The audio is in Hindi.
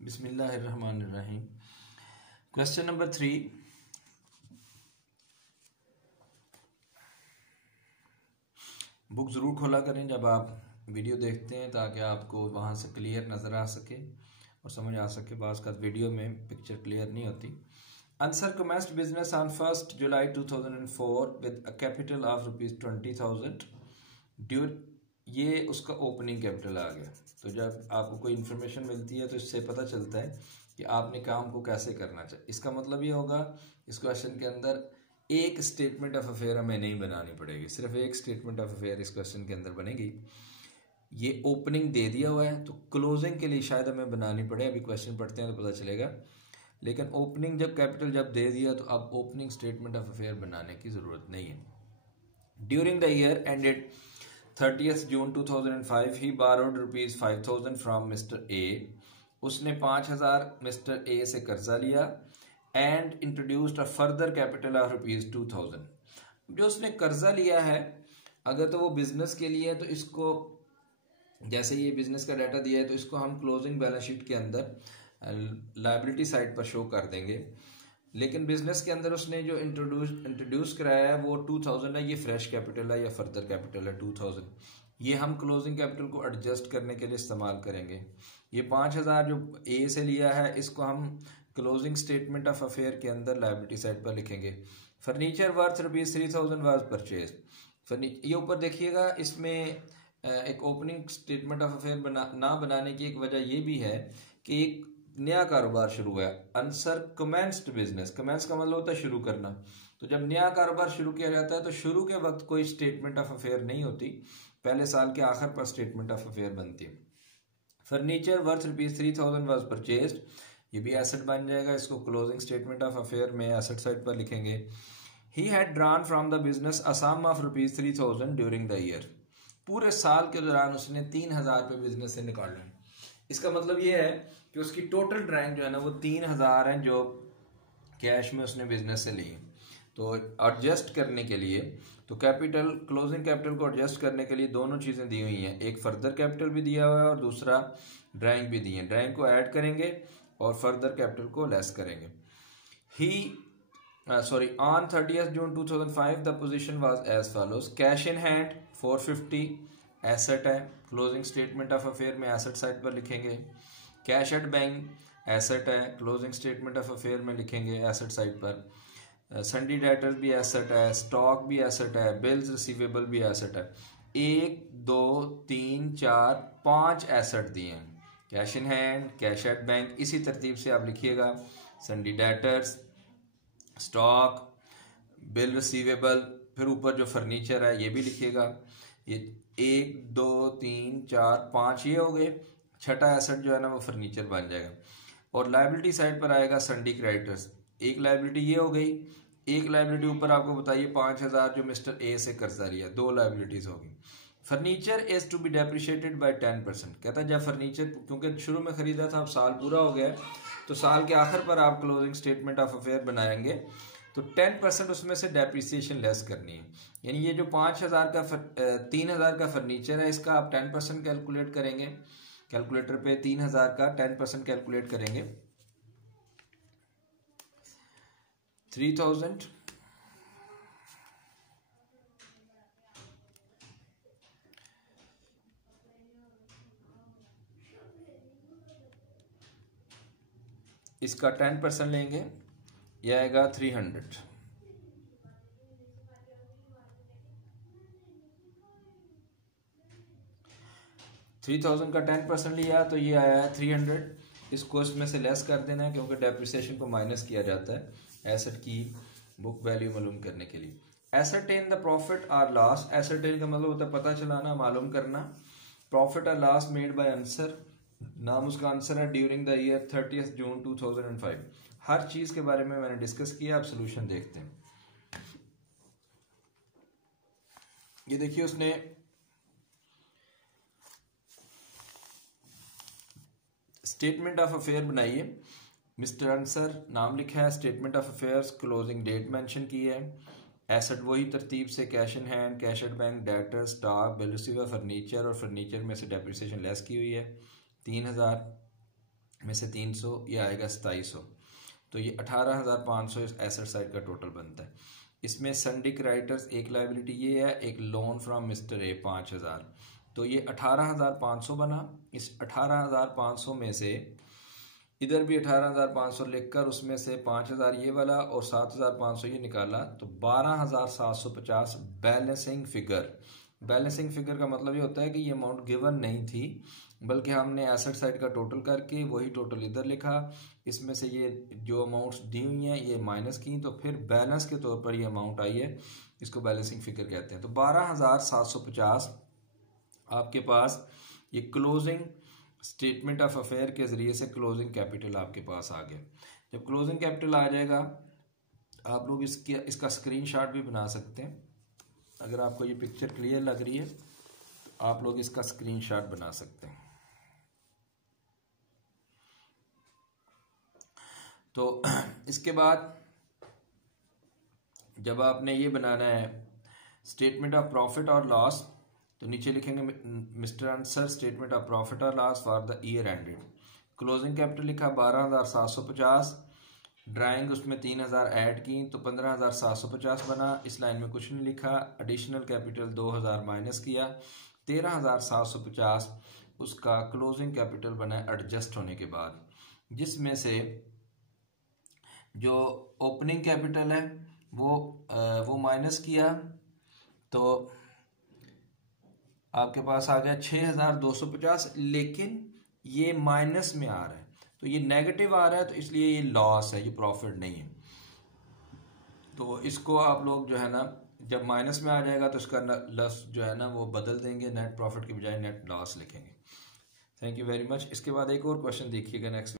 बिस्मिल्लाहिर्रहमानिर्रहीम। क्वेश्चन नंबर 3, बुक ज़रूर खोला करें जब आप वीडियो देखते हैं ताकि आपको वहाँ से क्लियर नज़र आ सके और समझ आ सके। बाज़ का वीडियो में पिक्चर क्लियर नहीं होती। Answer commenced business on 1 July 2004 with a capital of ₹20,000। ये उसका ओपनिंग कैपिटल आ गया। तो जब आपको कोई इन्फॉर्मेशन मिलती है तो इससे पता चलता है कि आपने काम को कैसे करना चाहिए। इसका मतलब ये होगा इस क्वेश्चन के अंदर एक स्टेटमेंट ऑफ अफेयर हमें नहीं बनानी पड़ेगी, सिर्फ एक स्टेटमेंट ऑफ अफेयर इस क्वेश्चन के अंदर बनेगी। ये ओपनिंग दे दिया हुआ है तो क्लोजिंग के लिए शायद हमें बनानी पड़े। अभी क्वेश्चन पढ़ते हैं तो पता चलेगा। लेकिन ओपनिंग जब कैपिटल जब दे दिया तो अब ओपनिंग स्टेटमेंट ऑफ अफेयर बनाने की ज़रूरत नहीं है। During the year ended 30th June 2005 he borrowed ₹5,000 from Mr. A। उसने 5,000 मिस्टर ए से कर्जा लिया and introduced a further capital of ₹2,000। जो उसने कर्जा लिया है अगर तो वो बिजनेस के लिए है तो इसको, जैसे ये बिजनेस का डाटा दिया है तो इसको हम क्लोजिंग बैलेंस शीट के अंदर लायबिलिटी साइड पर शो कर देंगे। लेकिन बिजनेस के अंदर उसने जो इंट्रोड्यूस कराया है वो 2,000 है। ये फ्रेश कैपिटल है या फर्दर कैपिटल है 2,000। ये हम क्लोजिंग कैपिटल को एडजस्ट करने के लिए इस्तेमाल करेंगे। ये 5,000 जो ए से लिया है इसको हम क्लोजिंग स्टेटमेंट ऑफ अफेयर के अंदर लायबिलिटी साइड पर लिखेंगे। Furniture worth ₹3,000 was purchase. ये ऊपर देखिएगा, इसमें एक ओपनिंग स्टेटमेंट ऑफ अफेयर ना बनाने की एक वजह ये भी है कि एक नया कारोबार शुरू हुआ है। आंसर कमेंस्ड बिजनेस, कमेंस का मतलब होता है शुरू करना। तो जब नया कारोबार शुरू किया जाता है तो शुरू के वक्त कोई स्टेटमेंट ऑफ अफेयर नहीं होती, पहले साल के आखिर पर स्टेटमेंट ऑफ अफेयर बनती है। फर्नीचर वर्थ ₹3,000 वाज परचेज्ड, ये भी एसेट बन जाएगा। इसको क्लोजिंग स्टेटमेंट ऑफ अफेयर में एसेट साइड पर लिखेंगे। He had drawn from the business a sum of ₹3,000 during the year. पूरे साल के दौरान उसने 3,000 रुपये बिजनेस से निकाले हैं। इसका मतलब ये है कि उसकी टोटल ड्राइंग जो है ना वो 3,000 है जो कैश में उसने बिजनेस से ली। तो एडजस्ट करने के लिए तो कैपिटल, क्लोजिंग कैपिटल को एडजस्ट करने के लिए दोनों चीज़ें दी हुई हैं, एक फर्दर कैपिटल भी दिया हुआ है और दूसरा ड्राइंग भी दी है। ड्राइंग को ऐड करेंगे और फर्दर कैपिटल को लेस करेंगे। On 30th June 2005 the position was as follows. Cash in hand 450 asset है, क्लोजिंग स्टेटमेंट ऑफ अफेयर में एसेट साइड पर लिखेंगे। कैश एट बैंक एसेट है, क्लोजिंग स्टेटमेंट ऑफ अफेयर में लिखेंगे एसेट साइड पर। सन्डी डेटर्स भी एसेट है, स्टॉक भी एसेट है, बिल्स रिसीवेबल भी एसेट है। 1 2 3 4 5 एसेट दिए हैं, cash in hand, cash at bank. इसी तरतीब से आप लिखिएगा सन्डी डेटर्स, स्टॉक, बिल रिसीवेबल, फिर ऊपर जो फर्नीचर है ये भी लिखिएगा। ये 1 2 3 4 5 ये हो गए। छठा एसेट जो है ना वो फर्नीचर बन जाएगा। और लायबिलिटी साइड पर आएगा सन्डी क्रेडिटर्स। एक लायबिलिटी ये हो गई, एक लायबिलिटी ऊपर आपको बताइए 5,000 जो मिस्टर ए से कर्जा लिया, 2 लायबिलिटीज होगी। Furniture is to be depreciated by 10%। कहता है जब फर्नीचर, क्योंकि शुरू में खरीदा था अब साल पूरा हो गया तो साल के आखिर पर आप क्लोजिंग स्टेटमेंट ऑफ अफेयर बनाएंगे तो 10% उसमें से डेप्रिसिएशन लेस करनी है। यानी ये जो 5,000 का 3,000 का फर्नीचर है इसका आप 10% कैलकुलेट करेंगे। कैलकुलेटर पे 3,000 का 10% कैलकुलेट करेंगे। 3,000 इसका 10% लेंगे, यह आएगा 300। 3,000 का 10% लिया तो ये आया है 300। इसको इसमें से लेस कर देना है क्योंकि डेप्रिसिएशन को माइनस किया जाता है एसेट की बुक वैल्यू मालूम करने के लिए। एसरटेन द प्रॉफिट और लॉस। एसरटेन का मतलब होता है पता चलाना, मालूम करना। प्रॉफिट और लॉस मेड बाय आंसर, नाम उसका आंसर है during the year 30th June 2005। हर चीज के बारे में मैंने डिस्कस किया। आप सोल्यूशन देखते हैं। ये देखिए उसने स्टेटमेंट ऑफ अफेयर बनाई है। मिस्टर आंसर नाम लिखा है, statement of affairs, closing date mention की है, एसेट वही तरतीब से cash in hand, cash at bank, debtor, stock, bill receiver, furniture और फर्नीचर में से डेप्रिसिएशन लेस की हुई है 3,000। में से 300, ये आएगा 2700। तो ये 18,500 इस एसेट साइड का टोटल बनता है। इसमें सन्डी क्रेडिटर्स एक लाइबिलिटी ये है, एक लोन फ्रॉम मिस्टर ए 5,000, तो ये 18,500 बना। इस 18,500 में से इधर भी 18,500 लिखकर उसमें से 5,000 ये वाला और 7,500 ये निकाला, तो 12,750 बैलेंसिंग फिगर। बैलेंसिंग फिगर का मतलब ये होता है कि ये अमाउंट गिवन नहीं थी, बल्कि हमने एसेट साइड का टोटल करके वही टोटल इधर लिखा, इसमें से ये जो अमाउंट्स दी हुई हैं ये माइनस की, तो फिर बैलेंस के तौर पर ये अमाउंट आई है, इसको बैलेंसिंग फिगर कहते हैं। तो 12,750 आपके पास ये क्लोजिंग स्टेटमेंट ऑफ अफेयर के ज़रिए से क्लोजिंग कैपिटल आपके पास आ गया। जब क्लोजिंग कैपिटल आ जाएगा, आप लोग इसका स्क्रीनशॉट भी बना सकते हैं। अगर आपको ये पिक्चर क्लियर लग रही है तो आप लोग इसका स्क्रीनशॉट बना सकते हैं। तो इसके बाद जब आपने ये बनाना है स्टेटमेंट ऑफ प्रॉफिट और लॉस, तो नीचे लिखेंगे mister answer statement of profit और loss for the year ended. Closing capital लिखा 12,750, ड्राइंग उसमें 3,000 ऐड की तो 15,750 बना। इस लाइन में कुछ नहीं लिखा, एडिशनल कैपिटल 2,000 माइनस किया, 13,750 उसका क्लोजिंग कैपिटल बना एडजस्ट होने के बाद, जिसमें से जो ओपनिंग कैपिटल है वो माइनस किया, तो आपके पास आ गया 6,250, लेकिन ये माइनस में आ रहा है, तो ये नेगेटिव आ रहा है, तो इसलिए ये लॉस है, ये प्रॉफिट नहीं है। तो इसको आप लोग जो है ना, जब माइनस में आ जाएगा तो इसका लॉस जो है ना वो बदल देंगे, नेट प्रॉफिट के बजाय नेट लॉस लिखेंगे। Thank you very much. इसके बाद एक और क्वेश्चन देखिएगा नेक्स्ट।